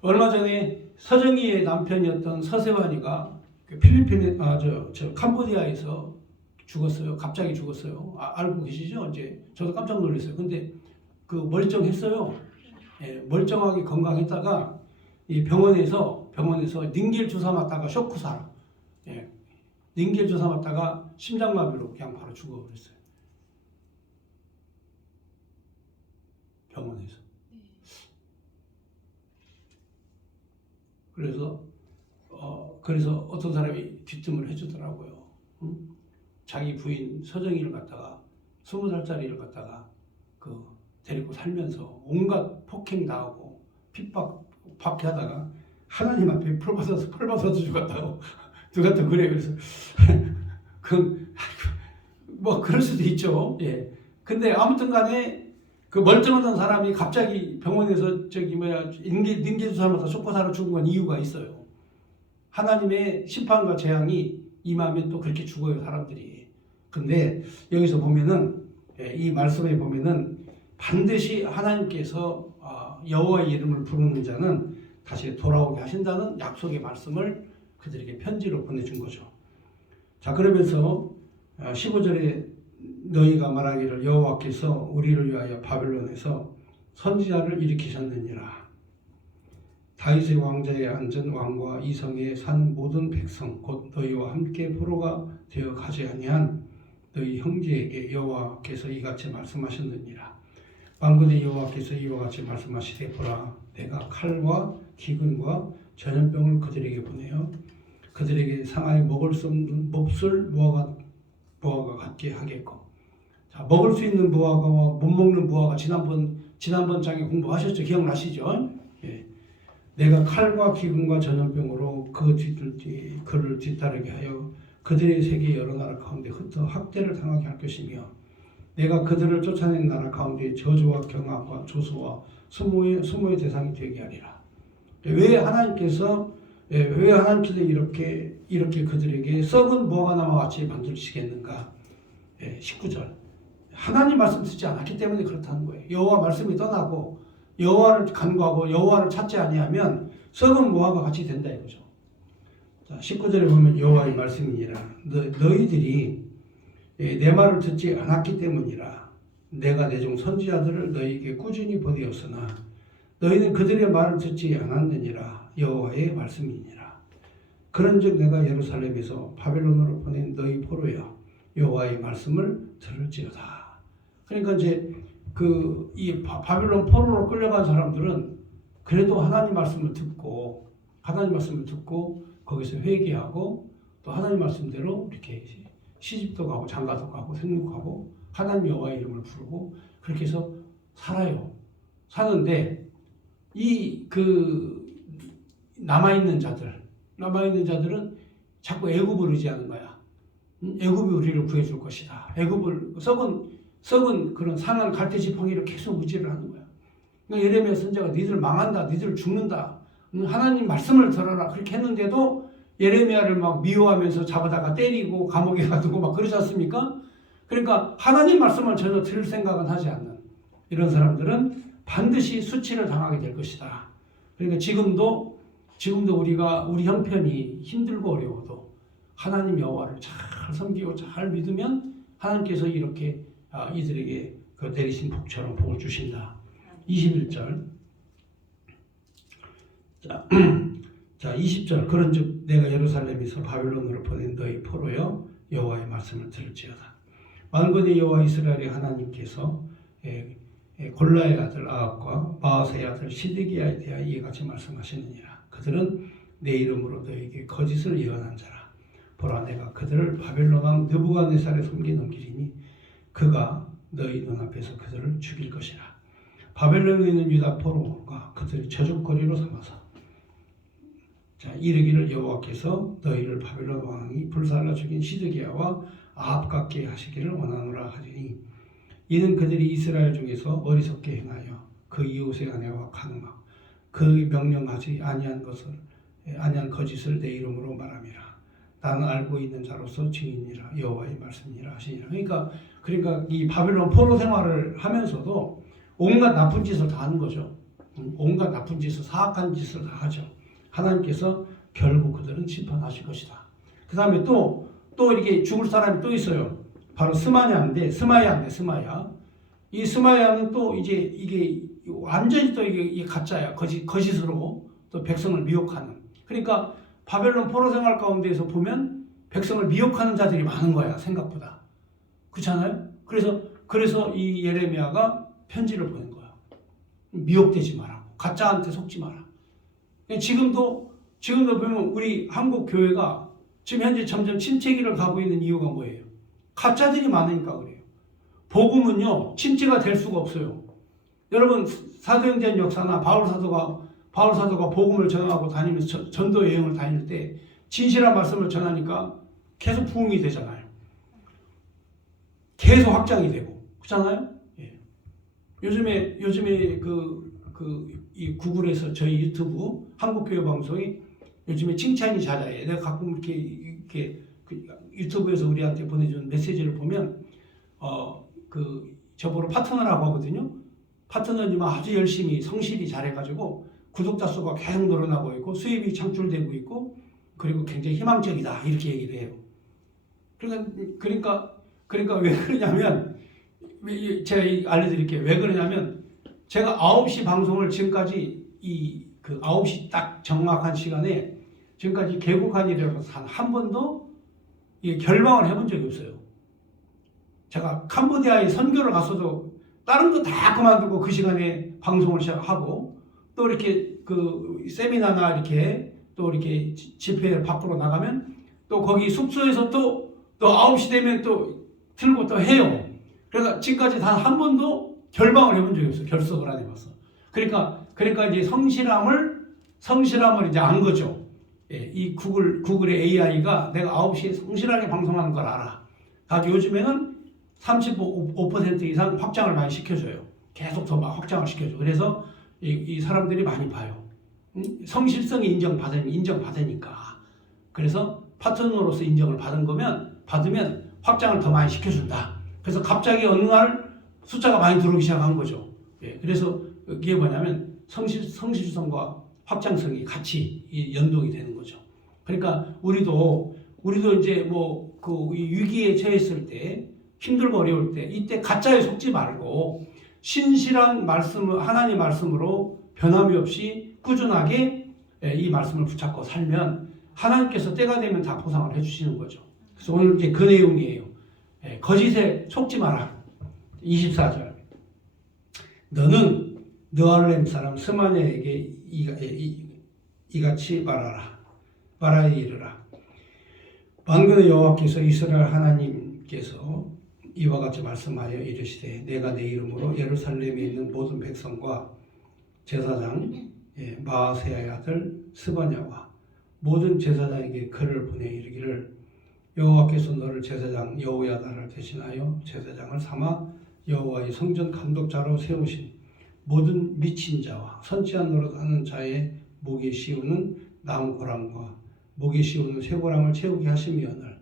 얼마 전에 서정희의 남편이었던 서세환이가 필리핀에 캄보디아에서 죽었어요. 갑자기 죽었어요. 알고 계시죠? 이제 저도 깜짝 놀랐어요. 근데 그 멀쩡했어요. 멀쩡하게 건강했다가 이 병원에서 닌겔 주사 맞다가 쇼크사, 닌겔 주사 맞다가 심장마비로 그냥 바로 죽어버렸어요. 병원에서. 그래서 어떤 사람이 귀뜸을 해주더라고요. 자기 부인 서정희를 갖다가 20살짜리를 갖다가 데리고 살면서 온갖 폭행 당하고 핍박하다가 하나님 앞에 펄 받아서 죽었다고 누가 또 그래. 그래서 뭐 그럴 수도 있죠. 근데 아무튼간에 그 멀쩡하던 사람이 갑자기 병원에서 닌겔 주사 맞아 쇼크사로 죽은 건 이유가 있어요. 하나님의 심판과 재앙이 임하면 또 그렇게 죽어요, 사람들이. 근데 여기서 보면은 이 말씀에 보면은 반드시 하나님께서 여호와의 이름을 부르는 자는 다시 돌아오게 하신다는 약속의 말씀을 그들에게 편지로 보내준 거죠. 자, 그러면서 15절에 너희가 말하기를 여호와께서 우리를 위하여 바벨론에서 선지자를 일으키셨느니라. 다윗의 왕자에 앉은 왕과 이 성에 산 모든 백성 곧 너희와 함께 포로가 되어 가지 아니한 너희 형제에게 여호와께서 이같이 말씀하셨느니라. 만군의 여호와께서 이와 같이 말씀하시되 보라 내가 칼과 기근과 전염병을 그들에게 보내어 그들에게 상하여 먹을 수 없는 몹쓸 무화과 같게 하겠고. 자, 먹을 수 있는 무화과와 못 먹는 무화과 지난번 장에 공부하셨죠? 기억나시죠? 내가 칼과 기근과 전염병으로 그를 뒤따르게 하여 그들의 세계 여러 나라 가운데 흩어 학대를 당하게 할 것이며 내가 그들을 쫓아낸 나라 가운데 저주와 경악과 조소와 수모의 대상이 되게 하리라. 왜 하나님께서 이렇게 그들에게 썩은 무화과나무와 같이 만들시겠는가? 19절. 하나님 말씀 듣지 않았기 때문에 그렇다는 거예요. 여호와 말씀이 떠나고 여호와를 간구하고 여호와를 찾지 아니하면 썩은 무화과 같이 된다 이거죠. 자, 19절에 보면 여호와의 말씀이니라. 너희들이 내 말을 듣지 않았기 때문이라. 내가 내 종 선지자들을 너희에게 꾸준히 보내었으나 너희는 그들의 말을 듣지 않았느니라. 여호와의 말씀이니라. 그런즉 내가 예루살렘에서 바벨론으로 보낸 너희 포로여 여호와의 말씀을 들을지어다. 그러니까 이제 이 바벨론 포로로 끌려간 사람들은 그래도 하나님 말씀을 듣고 거기서 회개하고 또 하나님 말씀대로 이렇게 시집도 가고 장가도 가고 생육하고 하나님 여호와의 이름을 부르고 그렇게 해서 살아요. 사는데 남아있는 자들은 자꾸 애굽을 의지하는 거야. 애굽이 우리를 구해줄 것이다. 애굽을 썩은 그런 상한 갈대 지팡이를 계속 의지를 하는 거야. 그러니까 예레미야 선지자가 니들 망한다, 니들 죽는다, 하나님 말씀을 들어라 그렇게 했는데도 예레미야를 막 미워하면서 잡아다가 때리고 감옥에 가두고 막 그러지 않습니까? 그러니까 하나님 말씀을 전혀 들을 생각은 하지 않는 이런 사람들은 반드시 수치를 당하게 될 것이다. 그러니까 지금도 우리가 우리 형편이 힘들고 어려워도 하나님 여호와를 잘 섬기고 잘 믿으면 하나님께서 이렇게 이들에게 그 내리신 복처럼 복을 주신다. 21절. 자, 20절. 그런즉 내가 예루살렘에서 바벨론으로 보낸 너희 포로여 여호와의 말씀을 들을지어다. 만군의 여호와 이스라엘의 하나님께서 골라의 아들 아합과 바아스의 아들 시드기야에 대하여 이같이 말씀하시느니라. 그들은 내 이름으로 너에게 거짓을 예언한 자라. 보라, 내가 그들을 바벨론 왕 느부갓네살에 섬겨 넘기리니 그가 너희 눈앞에서 그들을 죽일 것이라. 바벨론에 있는 유다 포로가 그들의 저주거리로 삼아서 이르기를 여호와께서 너희를 바벨론 왕이 불살라 죽인 시드기야와 아합 같게 하시기를 원하노라 하리니 이는 그들이 이스라엘 중에서 어리석게 행하여 그 이웃의 아내와 간음하고 그 명령하지 아니한 거짓을 내 이름으로 말함이라. 나는 알고 있는 자로서 증인이라 여호와의 말씀이라 하시니라. 그러니까 이 바벨론 포로 생활을 하면서도 온갖 나쁜 짓을 다 하는 거죠. 온갖 나쁜 짓을, 사악한 짓을 다 하죠. 하나님께서 결국 그들은 심판하실 것이다. 그 다음에 또 이렇게 죽을 사람이 또 있어요. 바로 스마야인데, 스마야. 이 스마야는 또 이게 완전히 또 이게 가짜야. 거짓으로 또 백성을 미혹하는. 그러니까 바벨론 포로 생활 가운데에서 보면 백성을 미혹하는 자들이 많은 거야, 생각보다. 그렇잖아요? 그래서 이 예레미야가 편지를 보낸 거야. 미혹되지 말라고. 가짜한테 속지 마라. 지금도 보면 우리 한국 교회가 지금 현재 점점 침체기를 가고 있는 이유가 뭐예요? 가짜들이 많으니까 그래요. 복음은요, 침체가 될 수가 없어요. 여러분, 사도행전 역사나 바울 사도가 복음을 전하고 다니면서 전도 여행을 다닐 때 진실한 말씀을 전하니까 계속 부흥이 되잖아요. 계속 확장이 되고. 그렇잖아요? 예. 요즘에 이 구글에서 저희 유튜브 한국교회 방송이 요즘에 칭찬이 잦아요. 내가 가끔 이렇게 유튜브에서 우리한테 보내주는 메시지를 보면 저보러 파트너라고 하거든요. 파트너님은 아주 열심히 성실히 잘해가지고 구독자 수가 계속 늘어나고 있고 수입이 창출되고 있고 그리고 굉장히 희망적이다 이렇게 얘기를 해요. 그러니까 왜 그러냐면 제가 알려드릴게요. 왜 그러냐면 제가 9시 방송을 지금까지 9시 딱 정확한 시간에 지금까지 개국한 일이라서 한 번도 결방을 해본 적이 없어요. 제가 캄보디아에 선교를 갔어도 다른 거 다 그만두고 그 시간에 방송을 시작하고 또 이렇게 세미나나 이렇게 또 이렇게 집회 밖으로 나가면 또 거기 숙소에서 또 9시 되면 또 틀고 또 해요. 그러니까 지금까지 단 한 번도 결방을 해본 적이 없어요. 결석을 안 해봤어. 그러니까 이제 성실함을 이제 안 거죠. 예, 이 구글의 AI가 내가 9시에 성실하게 방송하는 걸 알아. 요즘에는 35% 이상 확장을 많이 시켜줘요. 계속 더 막 확장을 시켜줘. 그래서 이 사람들이 많이 봐요. 성실성이 인정받으니까. 그래서 파트너로서 인정을 받으면 확장을 더 많이 시켜준다. 그래서 갑자기 어느 날 숫자가 많이 들어오기 시작한 거죠. 예, 그래서 이게 뭐냐면 성실성과 확장성이 같이 연동이 되는 거죠. 그러니까 우리도 이제 위기에 처했을 때 힘들고 어려울 때 이때 가짜에 속지 말고 신실한 하나님 말씀으로 변함이 없이 꾸준하게 이 말씀을 붙잡고 살면 하나님께서 때가 되면 다 보상을 해주시는 거죠. 그래서 오늘 이제 그 내용이에요. 거짓에 속지 마라. 24절. 너는 느알렘 사람 스마냐에게 이같이 말하여 이르라. 만군의 여호와께서 이스라엘 하나님께서 이와 같이 말씀하여 이르시되 내가 내 이름으로 예루살렘에 있는 모든 백성과 제사장 마아세야의 아들 스바냐와 모든 제사장에게 글을 보내 이르기를 여호와께서 너를 제사장 여호야다를 대신하여 제사장을 삼아 여호와의 성전 감독자로 세우신 모든 미친 자와 선지한 노릇하는 자의 목에 씌우는 나무 고랑과 목에 씌우는 쇠고랑을 채우게 하시미언을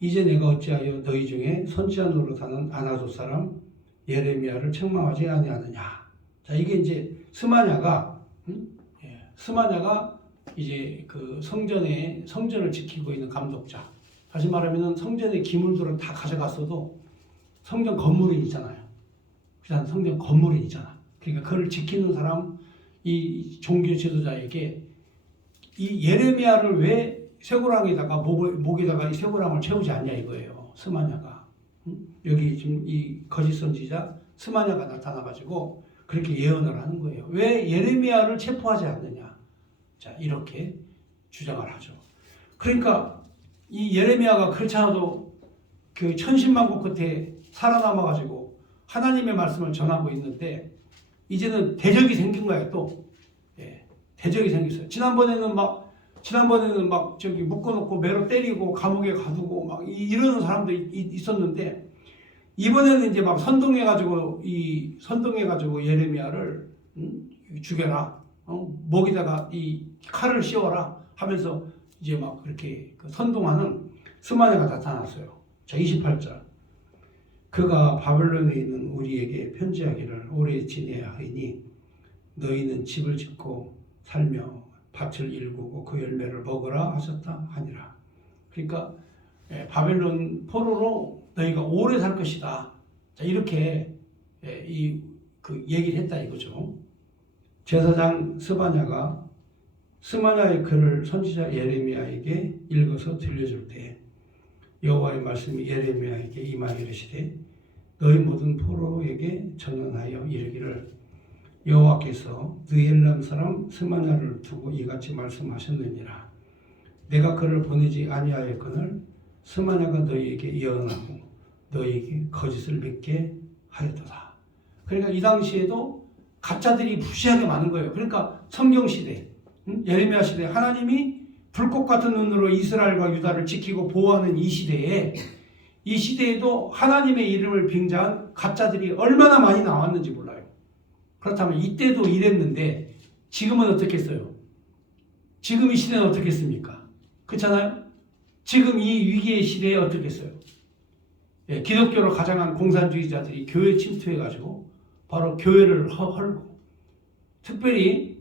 이제 내가 어찌하여 너희 중에 선지자 노릇하는 아나도 사람 예레미야를 책망하지 아니하느냐. 자, 이게 이제 스마냐가 스마냐가 이제 그 성전을 지키고 있는 감독자. 다시 말하면은 성전의 기물들을 다 가져갔어도 성전 건물이 있잖아요. 그냥 성전 건물이 있잖아. 그러니까 그걸 지키는 사람, 이 종교 지도자에게 이 예레미야를 왜 쇠고랑에다가 목에다가 이 쇠고랑을 채우지 않냐 이거예요. 스마냐가. 여기 지금 이 거짓 선지자 스마냐가 나타나가지고 그렇게 예언을 하는 거예요. 왜 예레미야를 체포하지 않느냐. 자, 이렇게 주장을 하죠. 그러니까 이 예레미야가 그렇지 않아도 그 천신만고 끝에 살아남아가지고 하나님의 말씀을 전하고 있는데 이제는 대적이 생긴 거예요. 또 대적이 생겼어요. 지난번에는 막 저기 묶어놓고 매로 때리고 감옥에 가두고 막 이러는 사람도 있었는데 이번에는 이제 막 선동해가지고 예레미야를 죽여라. 목에다가 이 칼을 씌워라 하면서 이제 막 그렇게 선동하는 스마냐가 나타났어요. 자, 28절. 그가 바벨론에 있는 우리에게 편지하기를 오래 지내야 하니 너희는 집을 짓고 살며 밭을 일구고 그 열매를 먹으라 하셨다 하니라. 그러니까 바벨론 포로로 너희가 오래 살 것이다. 자, 이렇게 그 얘기를 했다 이거죠. 제사장 스마냐의 글을 선지자 예레미야에게 읽어서 들려줄 때 여호와의 말씀이 예레미야에게 임하여 이르시되 너희 모든 포로에게 전언하여 이르기를 여호와께서 느엘람 사람 스마냐를 두고 이같이 말씀하셨느니라. 내가 그를 보내지 아니하였거늘 스마냐가 너희에게 예언하고 너희에게 거짓을 믿게 하였도다. 그러니까 이 당시에도 가짜들이 무시하게 많은 거예요. 그러니까 성경 시대, 예레미야 시대, 하나님이 불꽃 같은 눈으로 이스라엘과 유다를 지키고 보호하는 이 시대에도 하나님의 이름을 빙자한 가짜들이 얼마나 많이 나왔는지 몰라요. 그렇다면 이때도 이랬는데 지금은 어떻겠어요? 지금 이 시대는 어떻겠습니까? 그렇잖아요? 지금 이 위기의 시대에 어떻겠어요? 기독교로 가장한 공산주의자들이 교회 침투해가지고 바로 교회를 헐고 특별히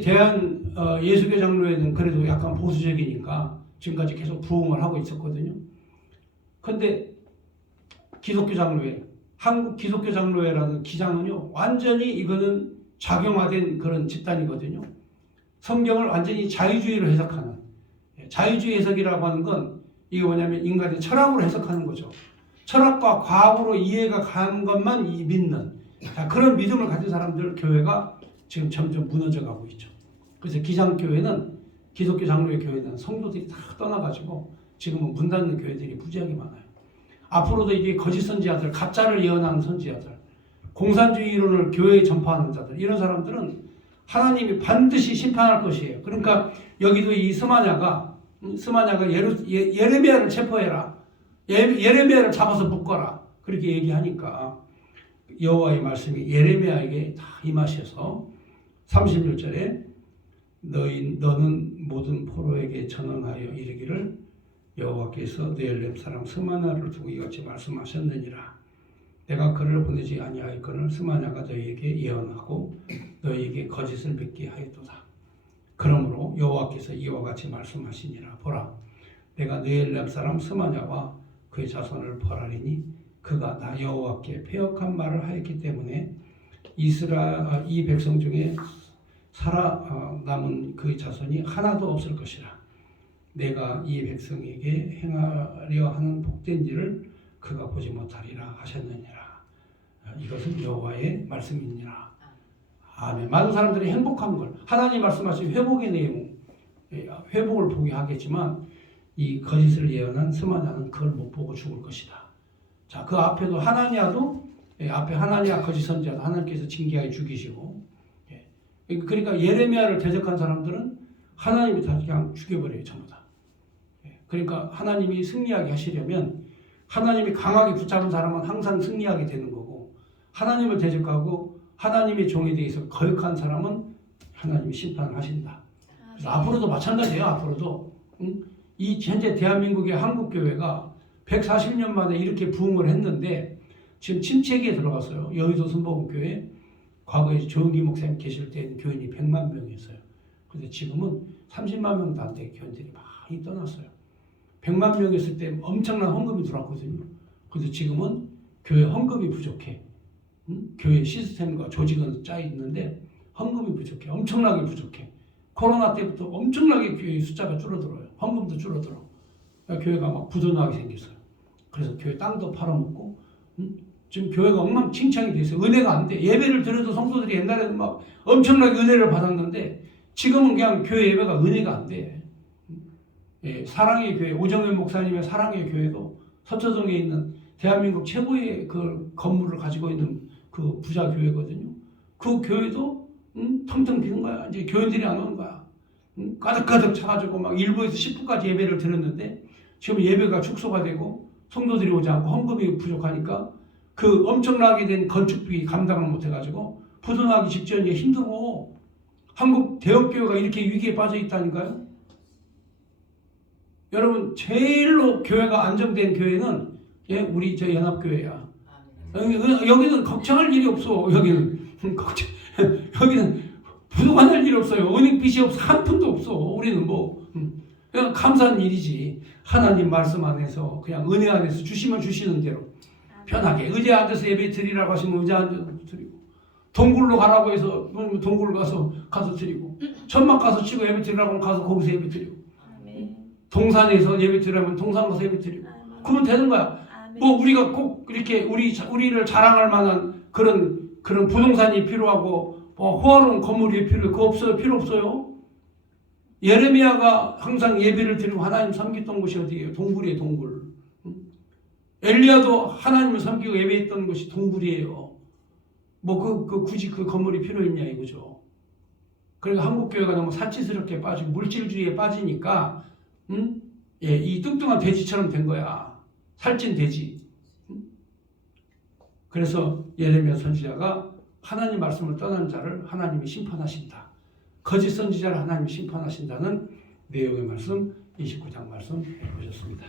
대한 예수교 장로회는 그래도 약간 보수적이니까 지금까지 계속 부흥을 하고 있었거든요. 그런데 기독교 장로회, 한국 기독교 장로회라는 기장은요, 완전히 이거는 작용화된 그런 집단이거든요. 성경을 완전히 자유주의로 해석하는, 자유주의 해석이라고 하는 건 이게 뭐냐면 인간의 철학으로 해석하는 거죠. 철학과 과학으로 이해가 가는 것만 믿는 그런 믿음을 가진 사람들 교회가 지금 점점 무너져가고 있죠. 그래서 기장교회는, 기독교 장로회 교회는 성도들이 다 떠나가지고 지금은 문 닫는 교회들이 무지하게 많아요. 앞으로도 이게 거짓 선지자들, 가짜를 예언하는 선지자들, 공산주의 이론을 교회에 전파하는 자들, 이런 사람들은 하나님이 반드시 심판할 것이에요. 그러니까 여기도 이 스마냐가 예레미야를 체포해라. 예레미야를 잡아서 묶어라. 그렇게 얘기하니까 여호와의 말씀이 예레미야에게 다 임하셔서 36절에 너는 모든 포로에게 전언하여 이르기를 여호와께서 느엘렘 사람 스마냐를 두고 이같이 말씀하셨느니라. 내가 그를 보내지 아니하였거늘 스마냐가 너희에게 예언하고 너희에게 거짓을 믿게 하였도다. 그러므로 여호와께서 이와 같이 말씀하시니라. 보라, 내가 느엘렘 사람 스마냐와 그의 자손을 벌하리니 그가 나 여호와께 패역한 말을 하였기 때문에 이 백성 중에 살아남은 그의 자손이 하나도 없을 것이라. 내가 이 백성에게 행하려 하는 복된 일을 그가 보지 못하리라 하셨느니라. 이것은 여호와의 말씀이니라. 아멘. 많은 사람들이 행복한 걸, 하나님 말씀하신 회복의 내용, 회복을 보게 하겠지만 이 거짓을 예언한 스마냐는 그걸 못 보고 죽을 것이다. 자, 그 앞에도 앞에 하나니아 거짓 선지자도 하나님께서 징계하여 죽이시고, 그러니까 예레미야를 대적한 사람들은 하나님이 다 그냥 죽여버려요, 전부 다. 그러니까 하나님이 승리하게 하시려면 하나님이 강하게 붙잡은 사람은 항상 승리하게 되는 거고, 하나님을 대적하고 하나님의 종에 대해서 거역한 사람은 하나님이 심판을 하신다. 그래서 앞으로도 마찬가지예요. 앞으로도 이 현재 대한민국의 한국교회가 140년 만에 이렇게 부흥을 했는데 지금 침체기에 들어갔어요. 여의도 순복음교회 과거에 조은기 목사님 계실 때는 교인이 100만 명이었어요. 근데 지금은 30만 명도 안 되게 교인들이 많이 떠났어요. 100만 명이었을 때 엄청난 헌금이 들어왔거든요. 그래서 지금은 교회 헌금이 부족해. 교회 시스템과 조직은 짜 있는데 헌금이 부족해. 엄청나게 부족해. 코로나 때부터 엄청나게 교회 숫자가 줄어들어요. 헌금도 줄어들어. 교회가 막 부도나게 생겼어요. 그래서 교회 땅도 팔아먹고 지금 교회가 엉망진창이 돼 있어요. 은혜가 안 돼. 예배를 드려도 성도들이 옛날에는 막 엄청나게 은혜를 받았는데 지금은 그냥 교회 예배가 은혜가 안 돼. 예, 사랑의 교회, 오정현 목사님의 사랑의 교회도 서초동에 있는 대한민국 최고의 그 건물을 가지고 있는 그 부자 교회거든요. 그 교회도 텅텅 비는 거야. 이제 교인들이 안 오는 거야. 가득가득 차가지고 막 1부에서 10부까지 예배를 드렸는데 지금 예배가 축소가 되고 성도들이 오지 않고 헌금이 부족하니까 그 엄청나게 된 건축비 감당을 못해가지고 부도나기 직전에 힘들어. 한국 대형교회가 이렇게 위기에 빠져 있다니까요. 여러분 제일로 교회가 안정된 교회는 예, 우리 저 연합교회야. 여기는 걱정할 일이 없어. 여기는 여기는 부족할 일이 없어요. 은행빚이 없어. 한 푼도 없어. 우리는 뭐 그냥 감사한 일이지. 하나님 말씀 안에서 그냥 은혜 안에서 주시면 주시는 대로 편하게 의자에 앉아서 예배 드리라고 하시면 의자에 앉아서 드리고 동굴로 가라고 해서 동굴 가서 드리고 천막 가서 치고 예배 드리라고 하면 가서 거기서 예배 드리고 동산에서 예배 드리라면 동산 가서 예배 드리고 그러면 되는 거야. 뭐 우리가 꼭 이렇게 우리를 자랑할 만한 그런 부동산이 필요하고 호화로운 건물이 필요해. 그거 없어요. 필요 없어요. 예레미야가 항상 예배를 드리고 하나님 섬겼던 곳이 어디예요? 동굴이에요. 동굴. 엘리야도 하나님을 섬기고 예배했던 곳이 동굴이에요. 뭐 굳이 그 건물이 필요 있냐 이거죠. 그러니까 한국교회가 너무 사치스럽게 빠지고 물질주의에 빠지니까 예, 이 뚱뚱한 돼지처럼 된 거야. 살찐 돼지. 그래서 예레미야 선지자가 하나님 말씀을 떠난 자를 하나님이 심판하신다. 거짓 선지자를 하나님이 심판하신다는 내용의 말씀 29장 말씀 보셨습니다.